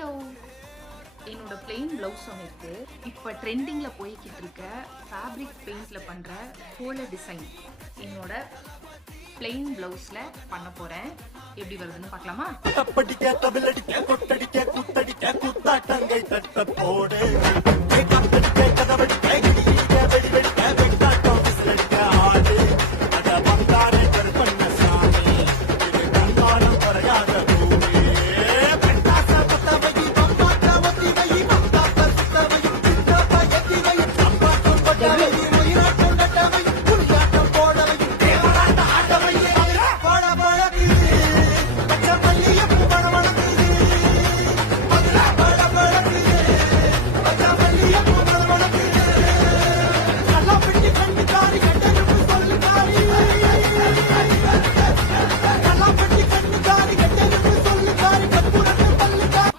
Hello, என்னோட plain blouse ஒன்று இருக்கு. இப்போ ட்ரெண்டிங்கில் போய்கிட்டு இருக்க ஃபேப்ரிக் பெயிண்டில் பண்ணுற கோலர் டிசைன் என்னோட பிளெயின் பிளவுஸில் பண்ண போகிறேன். எப்படி வருதுன்னு பார்க்கலாமா?